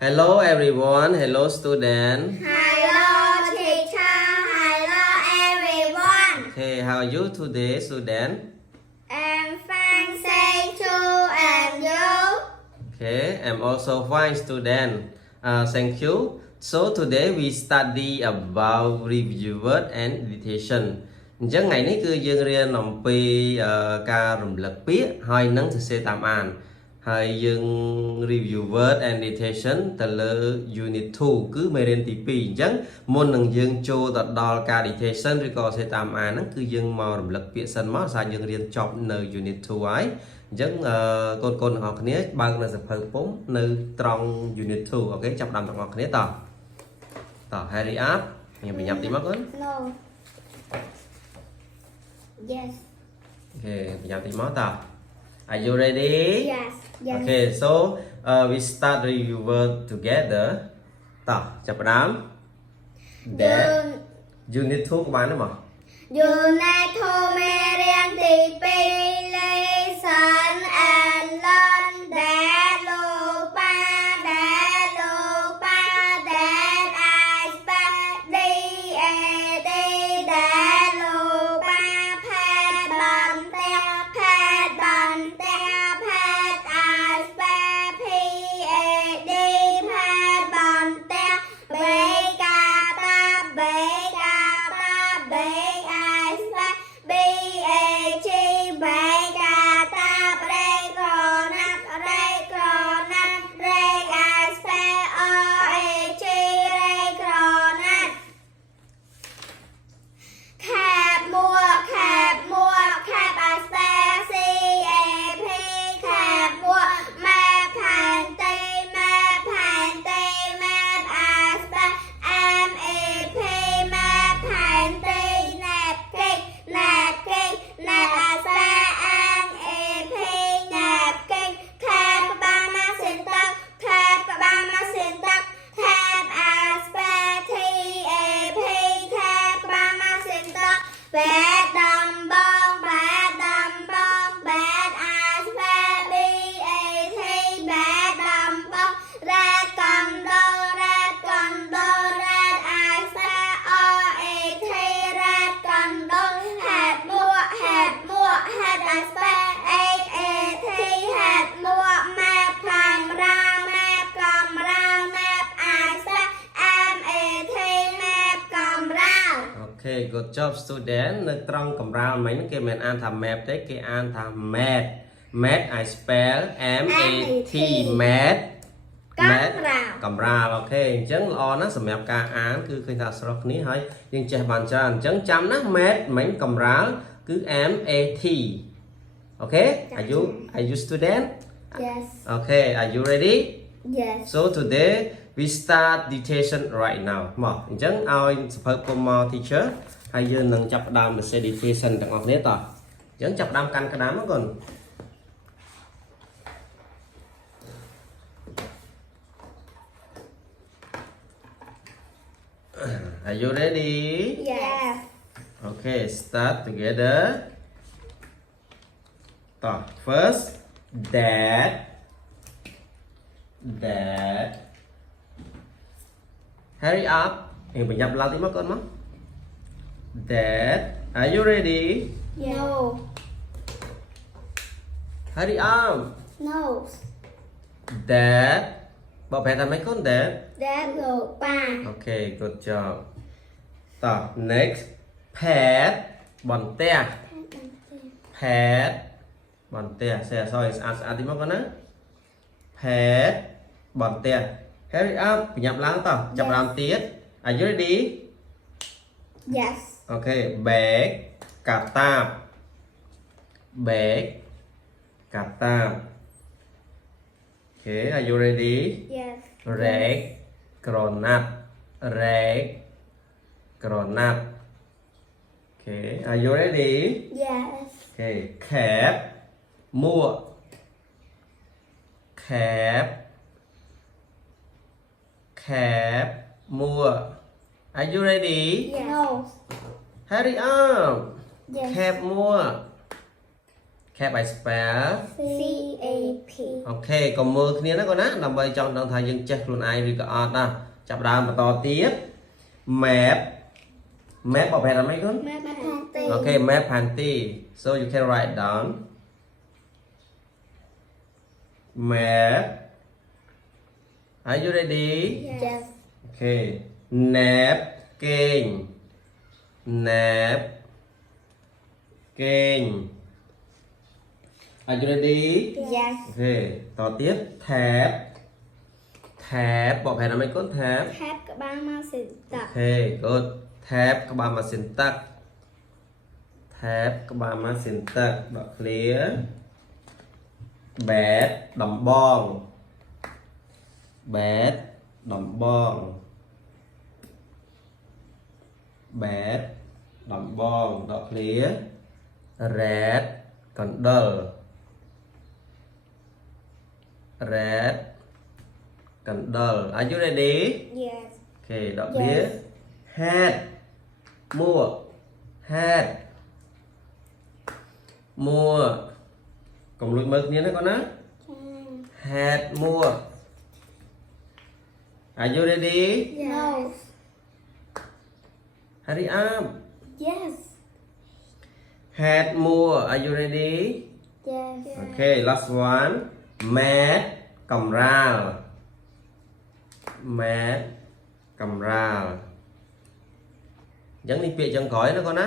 Hello everyone, hello student. Hello teacher, hello everyone. Okay, how are you today, student? I'm fine, thank you, and you? Okay, I'm also fine, student. Thank you. So today we study about review word and dictation. អញ្ចឹងថ្ងៃនេះគឺយើងរៀនអំពីការរំលឹកពាក្យហើយនឹងសរសេរតាមអានហើយយើង review word and dictation ទៅលើ unit 2 គឺមេរៀនទី2អញ្ចឹងមុននឹងយើងចូលទៅដល់ការ dictation ឬក៏សរសេរតាមអានហ្នឹងគឺយើងមករំលឹកពាក្យសិនមកថាយើងរៀនចប់នៅ unit 2 ហើយអញ្ចឹងកូនៗទាំងអស់គ្នាបើកនៅសៀវភៅពុំនៅត្រង់ unit 2 អូខេចាប់ផ្ដើមទាំងអស់គ្នាតhurry up ខ្ញុំបញ្ញត្តិតិចមកកូន No. Yes. អូខេបញ្ញត្តិតិចមកត Are you ready? Yes. Yes. Okay, so we start review word together. តចាប់ផ្ដើម That unit 2 ក៏បានដែរមក Unit 2មេរៀនទី2 Listen and learn that លោកប៉ា that លោកប៉ា that I spell D-A-D that លោកប៉ា ផេតបន្ទះ ផេតបន្ទះ ផេត I spell P-A-D ផេតបន្ទះ បេកាតា បេកាតា បេ I spell B-A-G បេកាតា ប្រេកក្រណាត់ រេកក្រណាត់ រេ I spell R-A-G រេក្រណាត់ ខេបមួក ខេបមួក ខេប I spell C-A-P ខេបមួក ម៉ែផែនទី ម៉ែផែនទី ម៉ែ I spell M-E-P ម៉ែផែនទី ណែបកិក ណែបកិក ណែប I spell N-E-P ណែបកិក ខេបក្បាលម៉ាស៊ីនទឹក ខេបក្បាលម៉ាស៊ីនទឹក ខេប I spell T-A-P ខេបក្បាលម៉ាស៊ីនទឹក បែតដំបង បែតដំបង បែត I spell B-A-T បែតដំបង រ៉ែតកំដរ រ៉ែតកំដរ រ៉ែត I spell R-A-T រ៉ែតកំដរ ហេតុមួក ហេតុមួក ហេតុ I spell H-A-T ហេតុមួក ម៉ែកាមេរ៉ា ម៉ែកាមេរ៉ា ម៉ែ I spell M-A-T ម៉ែកាមេរ៉ា Okay, good job student នៅត្រង់កំរាលមិញគេមិនអានថា map ទេគេអានថា mat mat I spell M A T mat កំរាលអូខេអញ្ចឹងល្អណាស់សម្រាប់ការអានគឺឃើញថាស្រស់គ្នាហើយយើងចេះបានច្រើនអញ្ចឹងចាំណា mat មិញកំរាលគឺ M A T អូខេ Are you student? Yes. Okay, are you ready? Yes. So today we start dictation right now មកអញ្ចឹងឲ្យសភៅពុំមក teacher ហើយយើងនឹងចាប់ផ្ដើម essay dictation ទាំងអស់គ្នាតោះអញ្ចឹងចាប់ផ្ដើមកាន់ក្តាមមកកូន Are you ready? Yes. Okay, start together តោះ first that hurry up ឯងបញ្ញត្តិឡើងតិចមកកូនមក that are you ready No. hurry up No. that បកប្រែថាម៉េចកូន that That លោកប៉ា okay good job តោះ next pad បន្ទះ pad បន្ទះសេះអសឲ្យស្អាតស្អាតតិចមកកូនណា pad បន្ទះ hurry up បញ្ញត្តិឡើងតោះចាប់ផ្ដើមទៀត are you ready Yes. okay bag កាតាប bag កាតាប okay are you ready Yes. rag ក្រណាត់ rag ក្រណាត់ okay are you ready Yes. okay cap មួក cap មួក are you ready Yes. No. hurry up Yes. cap មួក cap I spell C A P អូខេកុំមើលគ្នាណាកូនណាដើម្បីចង់ដឹងថាយើងចេះខ្លួនឯងឬក៏អត់ណាចាប់ដើមបន្តទៀត map បបបែរអីកូន map ផែនទី អូខេ map ផែនទី so you can write down map are you ready yes អូខេ nap គេង nap គេង are you ready yes អូខេតទៀត tab បបបែរអីកូន tab tab ក្បាលម៉ាស៊ីនទឹក អូខេ good tab ក្បាលម៉ាស៊ីនទឹក tab ក្បាលម៉ាស៊ីនទឹកដក clear bed ដំបង bed ដំបង bed ដំបងដក clear red កណ្ដុរ red កណ្ដុរ are you ready yes អូខេដក clear hat មួក hat មួកកុំលួចមើលគ្នាណាកូនណា hat មួក are you ready no hurry up yes hat មួក are you ready yes okay last one mat កម្រាល mat កម្រាលអញ្ចឹងនេះពាក្យចុងក្រោយណាកូនណា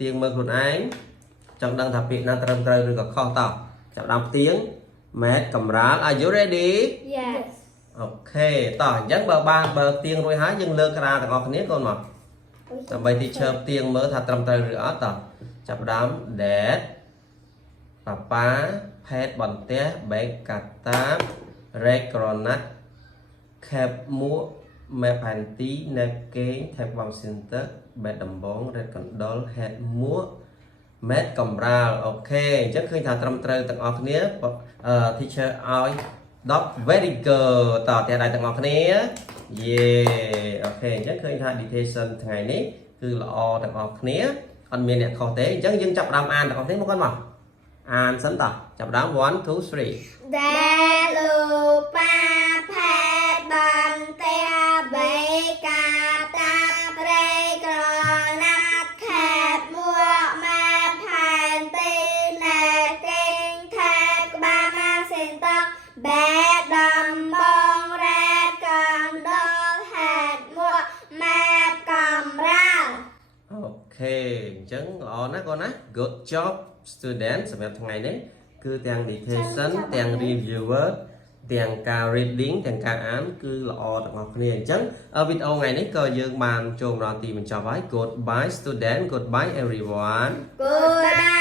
ទៀងមើលខ្លួនឯងចង់ដឹងថាពាក្យណាត្រឹមត្រូវឬក៏ខុសតោះចាប់ដើមទៀង mat កម្រាល are you ready yes អូខេតោះអញ្ចឹងបើទៀងរួចហើយយើងលើកក្រាលទាំងអស់គ្នាកូនមកដើម្បី teacher ទៀងមើលថាត្រឹមត្រូវឬអត់តោះចាប់ដើម dad ប៉ាប៉ា pet បន្ទះ bag កាតា rake ក្រណាត់ cap មួក map ផែនទី nap គេង tab វ៉ាំស៊ីនទឹក bed ដំបង red កណ្ដុរ hat មួក mat កម្រាលអូខេអញ្ចឹងឃើញថាត្រឹមត្រូវទាំងអស់គ្នាteacher ឲ្យ10 very good តើតែដៃទាំងអស់គ្នាយេអូខេអញ្ចឹងឃើញថា dictation ថ្ងៃនេះគឺល្អទាំងអស់គ្នាអត់មានអ្នកខុសទេអញ្ចឹងយើងចាប់ផ្ដើមអានទាំងអស់គ្នាមកគាត់មកអានសិនតោះចាប់ផ្ដើម1 2 3 ដែលលោកប៉ាផែបន្ទះបីកាតារេក្រណាត់ខេតមួកម៉ែផែនទីណែកេងថែក្បាលម៉ាស៊ីនទឹកបែដំបងរ៉ែតកំដលហេតមួកម៉ែកំរាល អូខេអញ្ចឹងល្អណាស់កូនណា good job student សម្រាប់ថ្ងៃនេះគឺទាំង dictation ទាំង reviewer ទាំងការ reading ទាំងការអានគឺល្អទាំងអស់គ្នាអញ្ចឹងវីដេអូថ្ងៃនេះក៏យើងបានចូលមកដល់ទីបញ្ចប់ហើយ goodbye student goodbye everyone Goodbye